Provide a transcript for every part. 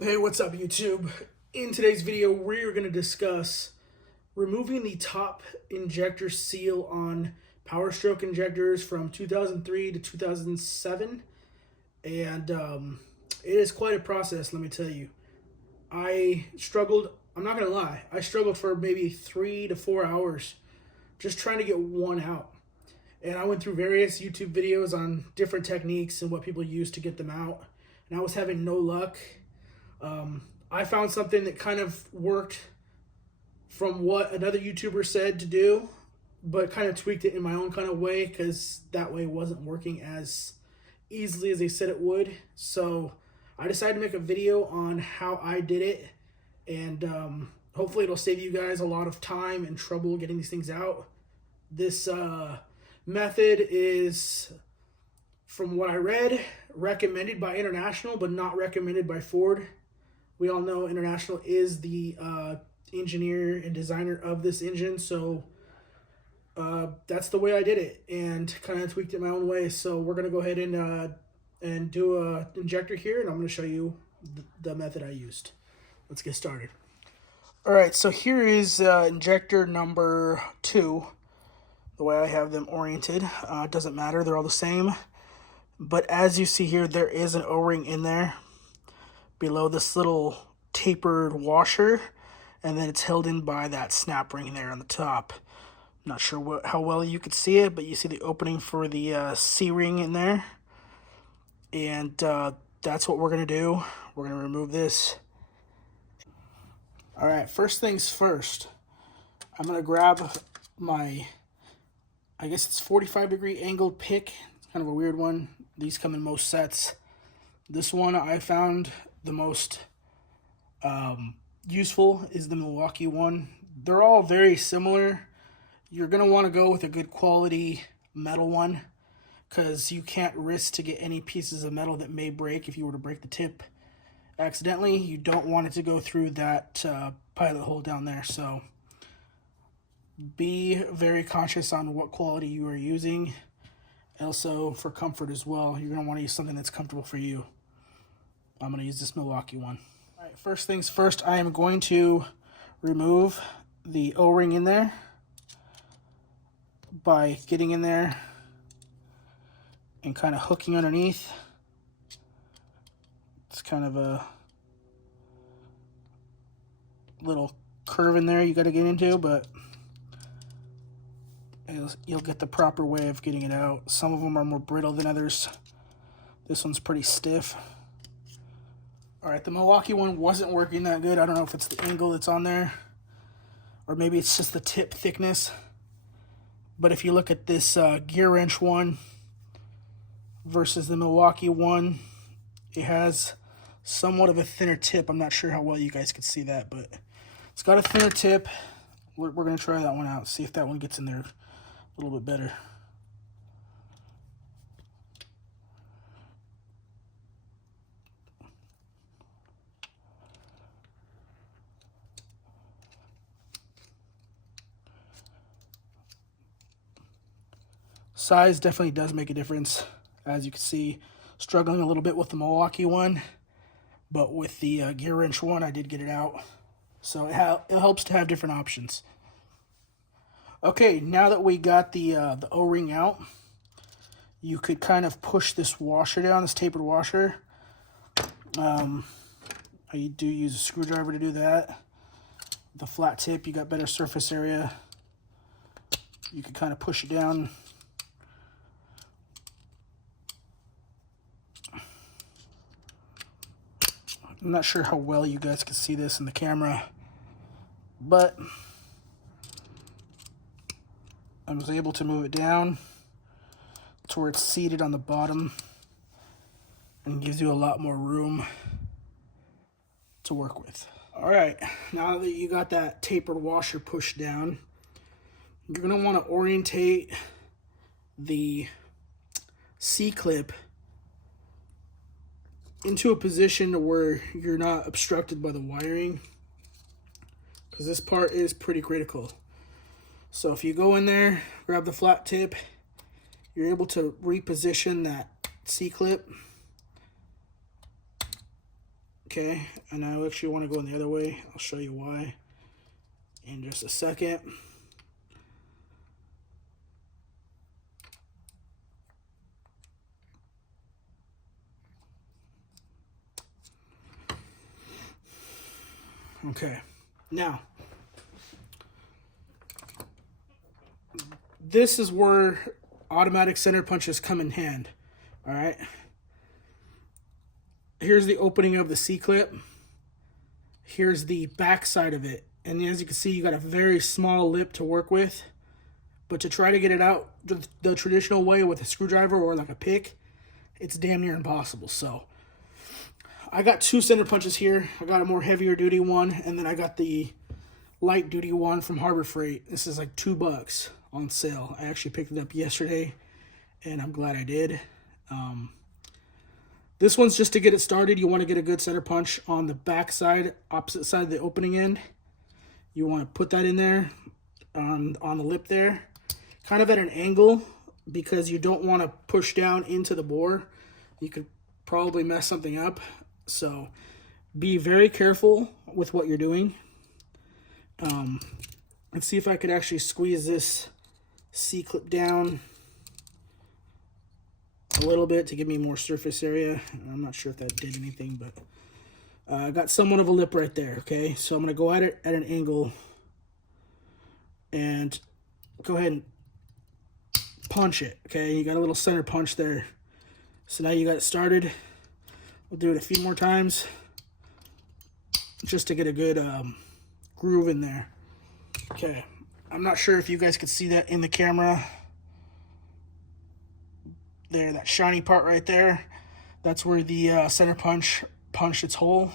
Hey, what's up, YouTube? In today's video, we're going to discuss removing the top injector seal on Powerstroke injectors from 2003 to 2007. And it is quite a process, let me tell you. I struggled, I'm not going to lie, I struggled for maybe 3 to 4 hours just trying to get one out. And I went through various YouTube videos on different techniques and what people use to get them out. And I was having no luck. I found something that kind of worked from what another YouTuber said to do, but kind of tweaked it in my own kind of way because that way it wasn't working as easily as they said it would. So I decided to make a video on how I did it, and hopefully it'll save you guys a lot of time and trouble getting these things out. This method is, from what I read, recommended by International, but not recommended by Ford. We all know International is the engineer and designer of this engine, so that's the way I did it, and kind of tweaked it my own way. So we're gonna go ahead and do a injector here, and I'm gonna show you the method I used. Let's get started. All right, so here is injector number 2. The way I have them oriented, it doesn't matter; they're all the same. But as you see here, there is an O-ring in there below this little tapered washer, and then it's held in by that snap ring there on the top. Not sure how well you could see it, but you see the opening for the C-ring in there, and that's what we're going to do. We're going to remove this. All right, first things first, I'm going to grab my, I guess it's 45-degree angled pick. It's kind of a weird one. These come in most sets. This one I found the most useful is the Milwaukee one. They're all very similar. You're going to want to go with a good quality metal one because you can't risk to get any pieces of metal that may break if you were to break the tip accidentally. You don't want it to go through that pilot hole down there. So be very conscious on what quality you are using. Also, for comfort as well, you're going to want to use something that's comfortable for you. I'm going to use this Milwaukee one. All right, first things first, I am going to remove the O-ring in there by getting in there and kind of hooking underneath. It's kind of a little curve in there you got to get into, but you'll get the proper way of getting it out. Some of them are more brittle than others. This one's pretty stiff. All right, the Milwaukee one wasn't working that good. I don't know if it's the angle that's on there, or maybe it's just the tip thickness. But if you look at this gear wrench one versus the Milwaukee one, it has somewhat of a thinner tip. I'm not sure how well you guys can see that, but it's got a thinner tip. We're going to try that one out, see if that one gets in there a little bit better. Size definitely does make a difference. As you can see, struggling a little bit with the Milwaukee one, but with the gear wrench one, I did get it out. So it helps to have different options. Okay, now that we got the O-ring out, you could kind of push this washer down, this tapered washer. I do use a screwdriver to do that. The flat tip, you got better surface area. You could kind of push it down. I'm not sure how well you guys can see this in the camera, but I was able to move it down to where it's seated on the bottom and gives you a lot more room to work with. All right, now that you got that tapered washer pushed down, you're going to want to orientate the C-clip into a position where you're not obstructed by the wiring, because this part is pretty critical. So if you go in there, grab the flat tip, you're able to reposition that C-clip Okay, and I actually want to go in the other way. I'll show you why in just a second. Okay, now this is where automatic center punches come in hand. All right, here's the opening of the C-clip. Here's the back side of it, and as you can see, you got a very small lip to work with. But to try to get it out the traditional way with a screwdriver or like a pick, it's damn near impossible. So I got two center punches here. I got a more heavier duty one, and then I got the light duty one from Harbor Freight. This is like $2 on sale. I actually picked it up yesterday, and I'm glad I did. This one's just to get it started. You want to get a good center punch on the back side, opposite side of the opening end. You want to put that in there on the lip there, kind of at an angle, because you don't want to push down into the bore. You could probably mess something up. So be very careful with what you're doing. Let's see if I could actually squeeze this C-clip down a little bit to give me more surface area. I'm not sure if that did anything, but I got somewhat of a lip right there, okay? So I'm going to go at it at an angle and go ahead and punch it, okay? You got a little center punch there. So now you got it started. We'll do it a few more times just to get a good groove in there. Okay, I'm not sure if you guys could see that in the camera. There, that shiny part right there. That's where the center punch punched its hole.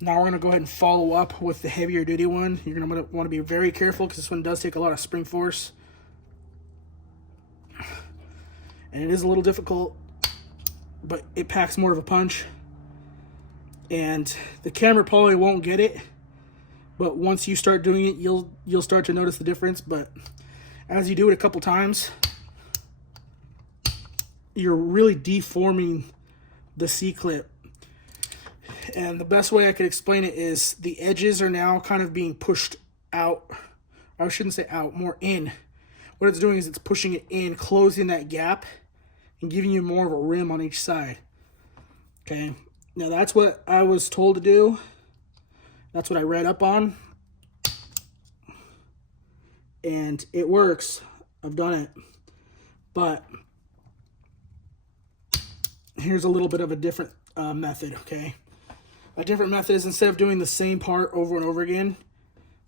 Now we're going to go ahead and follow up with the heavier duty one. You're going to want to be very careful because this one does take a lot of spring force. And it is a little difficult, but it packs more of a punch. And the camera probably won't get it, but once you start doing it, you'll start to notice the difference. But as you do it a couple times, you're really deforming the C-clip. And the best way I could explain it is the edges are now kind of being pushed out. I shouldn't say out, more in. What it's doing is it's pushing it in, closing that gap, and giving you more of a rim on each side. Okay, now that's what I was told to do. That's what I read up on. And it works. I've done it. But here's a little bit of a different method, okay? A different method is, instead of doing the same part over and over again,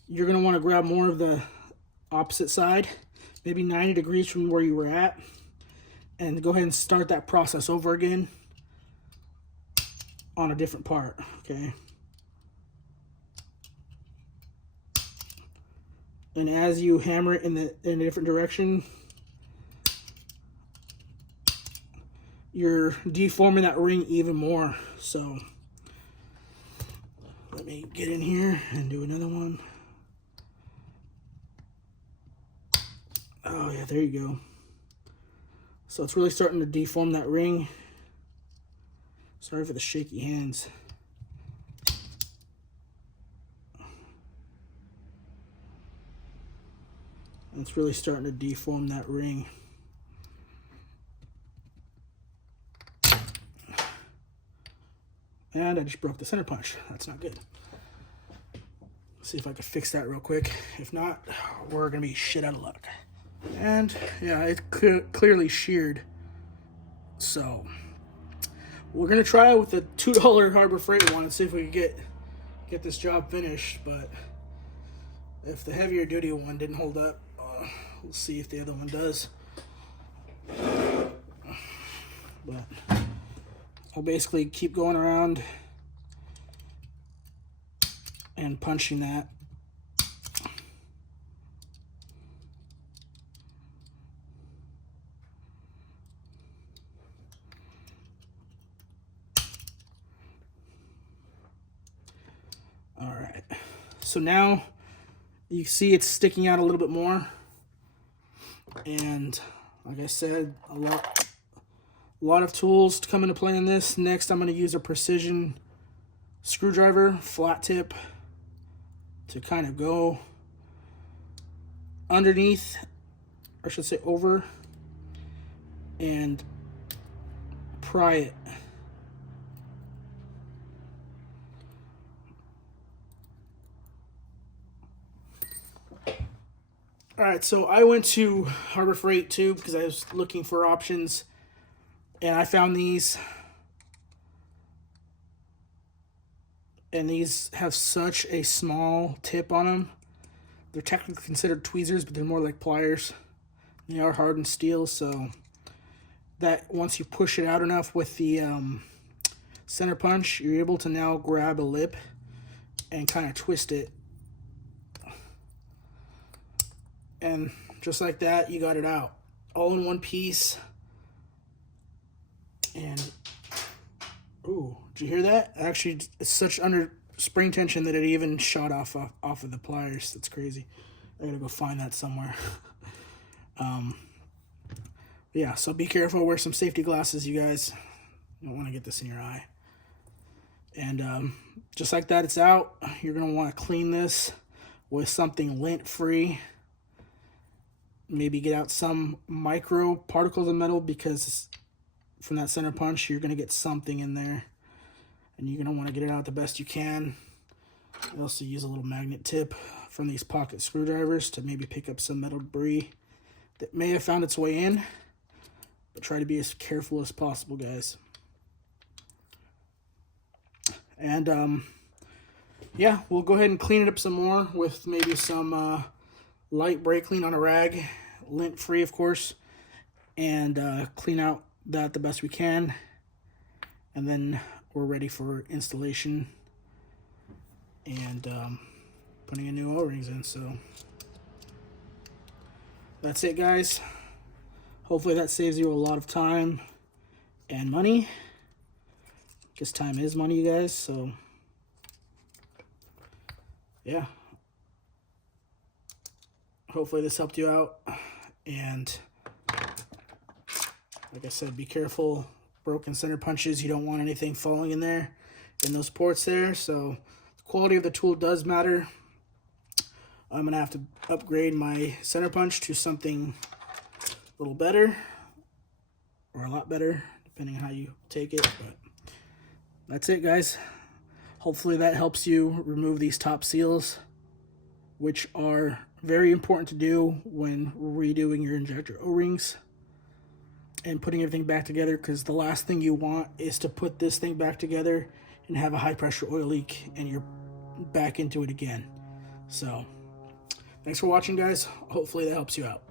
you're going to want to grab more of the opposite side, maybe 90 degrees from where you were at, and go ahead and start that process over again on a different part, okay? And as you hammer it in a different direction, you're deforming that ring even more. So let me get in here and do another one. Oh yeah, there you go. So it's really starting to deform that ring. Sorry for the shaky hands. It's really starting to deform that ring. And I just broke the center punch. That's not good. Let's see if I can fix that real quick. If not, we're going to be shit out of luck. And yeah, it's clearly sheared. So we're going to try it with the $2 Harbor Freight one and see if we can get this job finished. But if the heavier duty one didn't hold up, we'll see if the other one does. But I'll basically keep going around and punching that. All right. So now you see it's sticking out a little bit more. And like I said, a lot of tools to come into play in this. Next, I'm going to use a precision screwdriver, flat tip, to kind of go underneath, or I should say over, and pry it. Alright, so I went to Harbor Freight too because I was looking for options, and I found these. And these have such a small tip on them. They're technically considered tweezers, but they're more like pliers. They are hardened steel, so that once you push it out enough with the center punch, you're able to now grab a lip and kind of twist it. And just like that, you got it out. All in one piece. And, ooh, did you hear that? Actually, it's such under spring tension that it even shot off of the pliers. That's crazy. I gotta go find that somewhere. Yeah, so be careful. Wear some safety glasses, you guys. You don't want to get this in your eye. And just like that, it's out. You're going to want to clean this with something lint-free. Maybe get out some micro particles of metal, because from that center punch, you're going to get something in there. And you're going to want to get it out the best you can. I also use a little magnet tip from these pocket screwdrivers to maybe pick up some metal debris that may have found its way in. But try to be as careful as possible, guys. And yeah, we'll go ahead and clean it up some more with maybe some light brake clean on a rag, lint free of course, and clean out that the best we can. And then we're ready for installation and putting in new O-rings in. So that's it, guys. Hopefully that saves you a lot of time and money, because time is money, you guys. So yeah, hopefully this helped you out. And like I said, be careful. Broken center punches, you don't want anything falling in there, in those ports there. So the quality of the tool does matter. I'm gonna have to upgrade my center punch to something a little better, or a lot better, depending on how you take it. But that's it, guys. Hopefully that helps you remove these top seals, which are very important to do when redoing your injector O-rings and putting everything back together, because the last thing you want is to put this thing back together and have a high pressure oil leak and you're back into it again. So thanks for watching, guys. Hopefully that helps you out.